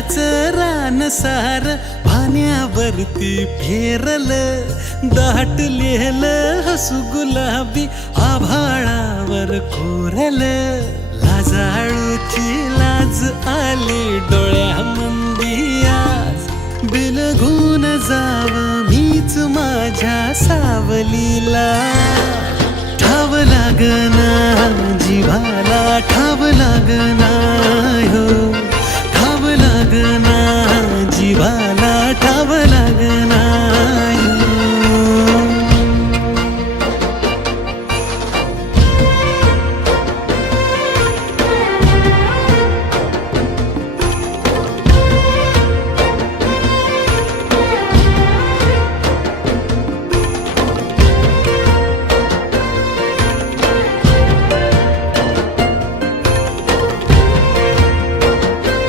फुलाच रान सार पाण्यावरती फेरल, दाटलेल हसू गुलाबी आभाळावर कोरल. लाजाळूची लाज आली डोळ्यामंदी आज, बिलगून जाव मीच माझ्या सावलीला. ठाव लागना जीवाला, ठाव लागना हो.